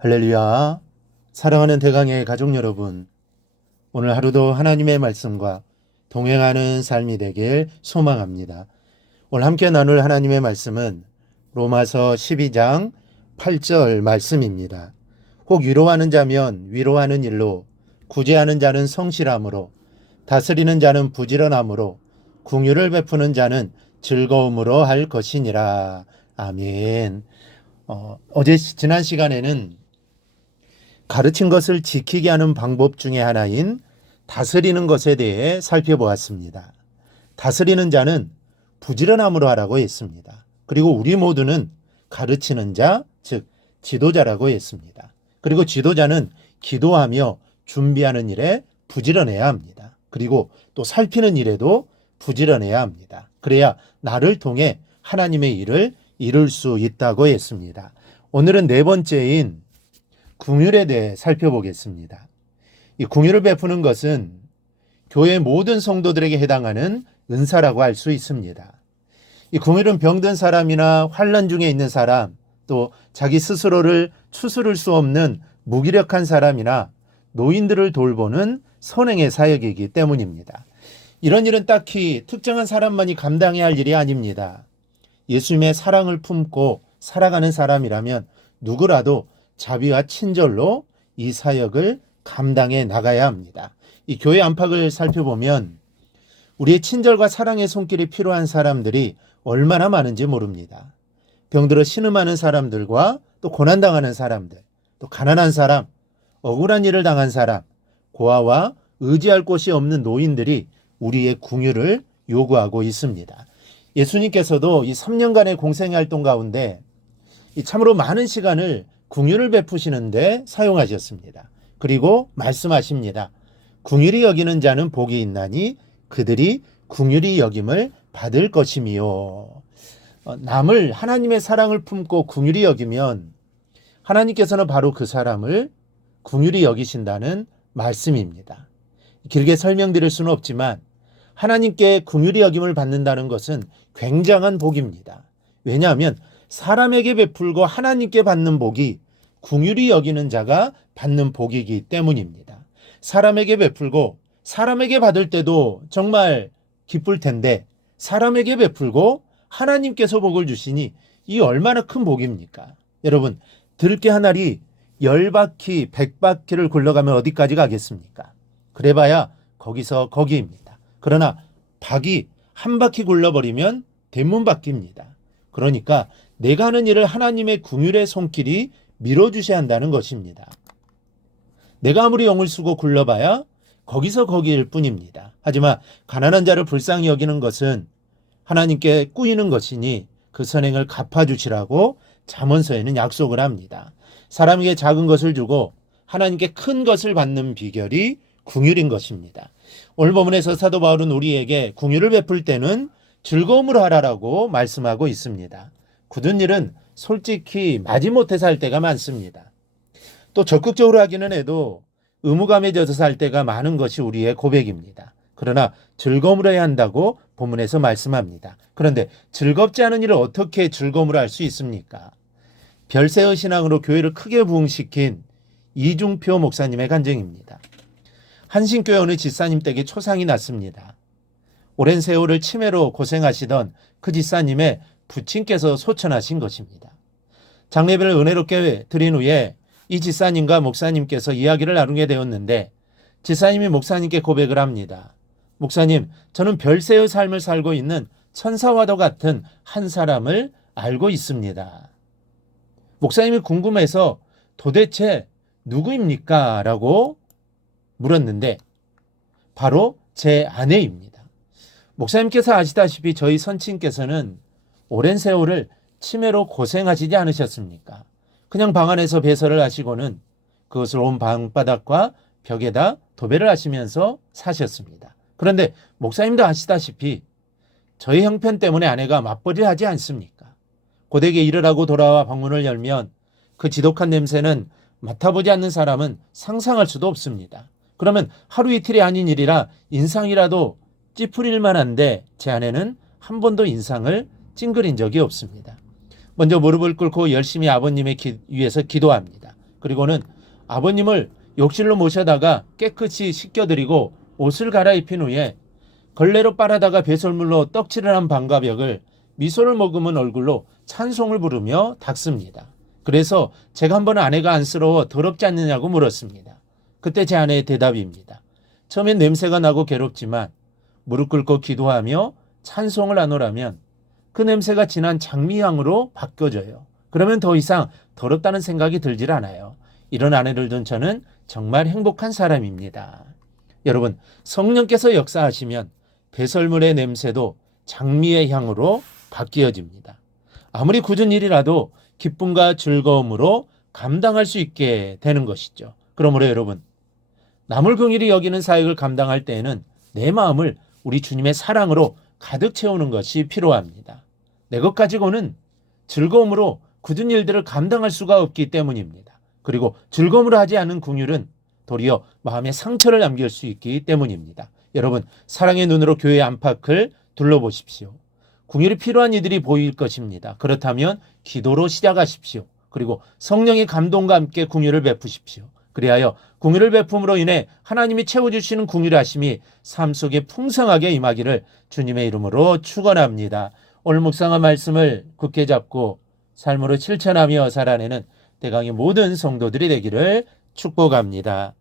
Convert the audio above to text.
할렐루야. 사랑하는 대강의 가족 여러분, 오늘 하루도 하나님의 말씀과 동행하는 삶이 되길 소망합니다. 오늘 함께 나눌 하나님의 말씀은 로마서 12장 8절 말씀입니다. 혹 위로하는 자면 위로하는 일로, 구제하는 자는 성실함으로, 다스리는 자는 부지런함으로, 긍휼을 베푸는 자는 즐거움으로 할 것이니라. 아멘. 지난 시간에는 가르친 것을 지키게 하는 방법 중에 하나인 다스리는 것에 대해 살펴보았습니다. 다스리는 자는 부지런함으로 하라고 했습니다. 그리고 우리 모두는 가르치는 자, 즉 지도자라고 했습니다. 그리고 지도자는 기도하며 준비하는 일에 부지런해야 합니다. 그리고 또 살피는 일에도 부지런해야 합니다. 그래야 나를 통해 하나님의 일을 이룰 수 있다고 했습니다. 오늘은 네 번째인 긍휼에 대해 살펴보겠습니다. 이 긍휼을 베푸는 것은 교회 모든 성도들에게 해당하는 은사라고 할 수 있습니다. 이 긍휼은 병든 사람이나 환난 중에 있는 사람, 또 자기 스스로를 추스를 수 없는 무기력한 사람이나 노인들을 돌보는 선행의 사역이기 때문입니다. 이런 일은 딱히 특정한 사람만이 감당해야 할 일이 아닙니다. 예수님의 사랑을 품고 살아가는 사람이라면 누구라도 자비와 친절로 이 사역을 감당해 나가야 합니다. 이 교회 안팎을 살펴보면 우리의 친절과 사랑의 손길이 필요한 사람들이 얼마나 많은지 모릅니다. 병들어 신음하는 사람들과 또 고난당하는 사람들, 또 가난한 사람, 억울한 일을 당한 사람, 고아와 의지할 곳이 없는 노인들이 우리의 긍휼을 요구하고 있습니다. 예수님께서도 이 3년간의 공생활동 가운데 참으로 많은 시간을 긍휼을 베푸시는데 사용하셨습니다. 그리고 말씀하십니다. 긍휼히 여기는 자는 복이 있나니 그들이 긍휼히 여김을 받을 것이미요. 남을 하나님의 사랑을 품고 긍휼히 여기면 하나님께서는 바로 그 사람을 긍휼히 여기신다는 말씀입니다. 길게 설명드릴 수는 없지만 하나님께 긍휼히 여김을 받는다는 것은 굉장한 복입니다. 왜냐하면 사람에게 베풀고 하나님께 받는 복이 긍휼히 여기는 자가 받는 복이기 때문입니다. 사람에게 베풀고 사람에게 받을 때도 정말 기쁠 텐데 사람에게 베풀고 하나님께서 복을 주시니 이 얼마나 큰 복입니까? 여러분, 들깨 한 알이 10바퀴, 100바퀴를 굴러가면 어디까지 가겠습니까? 그래봐야 거기서 거기입니다. 그러나 박이 한 바퀴 굴러버리면 대문밖입니다. 그러니까 내가 하는 일을 하나님의 긍휼의 손길이 밀어주셔야 한다는 것입니다. 내가 아무리 영을 쓰고 굴러봐야 거기서 거기일 뿐입니다. 하지만 가난한 자를 불쌍히 여기는 것은 하나님께 꾸이는 것이니 그 선행을 갚아주시라고 잠언서에는 약속을 합니다. 사람에게 작은 것을 주고 하나님께 큰 것을 받는 비결이 긍휼인 것입니다. 오늘 본문에서 사도 바울은 우리에게 긍휼을 베풀 때는 즐거움으로 하라라고 말씀하고 있습니다. 굳은 일은 솔직히 마지못해서 할 때가 많습니다. 또 적극적으로 하기는 해도 의무감에 젖어서 할 때가 많은 것이 우리의 고백입니다. 그러나 즐거움으로 해야 한다고 본문에서 말씀합니다. 그런데 즐겁지 않은 일을 어떻게 즐거움으로 할 수 있습니까? 별세의 신앙으로 교회를 크게 부흥시킨 이중표 목사님의 간증입니다. 한신교회 어느 집사님 댁에 초상이 났습니다. 오랜 세월을 치매로 고생하시던 그 집사님의 부친께서 소천하신 것입니다. 장례비를 은혜롭게 드린 후에 이 집사님과 목사님께서 이야기를 나누게 되었는데 집사님이 목사님께 고백을 합니다. 목사님, 저는 별세의 삶을 살고 있는 천사와도 같은 한 사람을 알고 있습니다. 목사님이 궁금해서 도대체 누구입니까? 라고 물었는데 바로 제 아내입니다. 목사님께서 아시다시피 저희 선친께서는 오랜 세월을 치매로 고생하시지 않으셨습니까? 그냥 방 안에서 배설을 하시고는 그것을 온 방바닥과 벽에다 도배를 하시면서 사셨습니다. 그런데 목사님도 아시다시피 저희 형편 때문에 아내가 맞벌이를 하지 않습니까? 고되게 일을 하고 돌아와 방문을 열면 그 지독한 냄새는 맡아보지 않는 사람은 상상할 수도 없습니다. 그러면 하루 이틀이 아닌 일이라 인상이라도 찌푸릴 만한데 제 아내는 한 번도 인상을 찡그린 적이 없습니다. 먼저 무릎을 꿇고 열심히 아버님의 위해서 기도합니다. 그리고는 아버님을 욕실로 모셔다가 깨끗이 씻겨드리고 옷을 갈아입힌 후에 걸레로 빨아다가 배설물로 떡칠을 한 방과 벽을 미소를 머금은 얼굴로 찬송을 부르며 닦습니다. 그래서 제가 한번 아내가 안쓰러워 더럽지 않느냐고 물었습니다. 그때 제 아내의 대답입니다. 처음엔 냄새가 나고 괴롭지만 무릎 꿇고 기도하며 찬송을 하노라면 그 냄새가 진한 장미향으로 바뀌어져요. 그러면 더 이상 더럽다는 생각이 들질 않아요. 이런 아내를 둔 저는 정말 행복한 사람입니다. 여러분, 성령께서 역사하시면 배설물의 냄새도 장미의 향으로 바뀌어집니다. 아무리 굳은 일이라도 기쁨과 즐거움으로 감당할 수 있게 되는 것이죠. 그러므로 여러분, 남을 긍휼히 여기는 사역을 감당할 때에는 내 마음을 우리 주님의 사랑으로 가득 채우는 것이 필요합니다. 내 것 가지고는 즐거움으로 굳은 일들을 감당할 수가 없기 때문입니다. 그리고 즐거움으로 하지 않은 긍휼은 도리어 마음에 상처를 남길 수 있기 때문입니다. 여러분, 사랑의 눈으로 교회 안팎을 둘러보십시오. 긍휼이 필요한 이들이 보일 것입니다. 그렇다면 기도로 시작하십시오. 그리고 성령의 감동과 함께 긍휼을 베푸십시오. 그리하여 긍휼을 베품으로 인해 하나님이 채워주시는 긍휼하심이 삶 속에 풍성하게 임하기를 주님의 이름으로 축원합니다. 오늘 묵상한 말씀을 굳게 잡고 삶으로 실천하며 살아내는 대강의 모든 성도들이 되기를 축복합니다.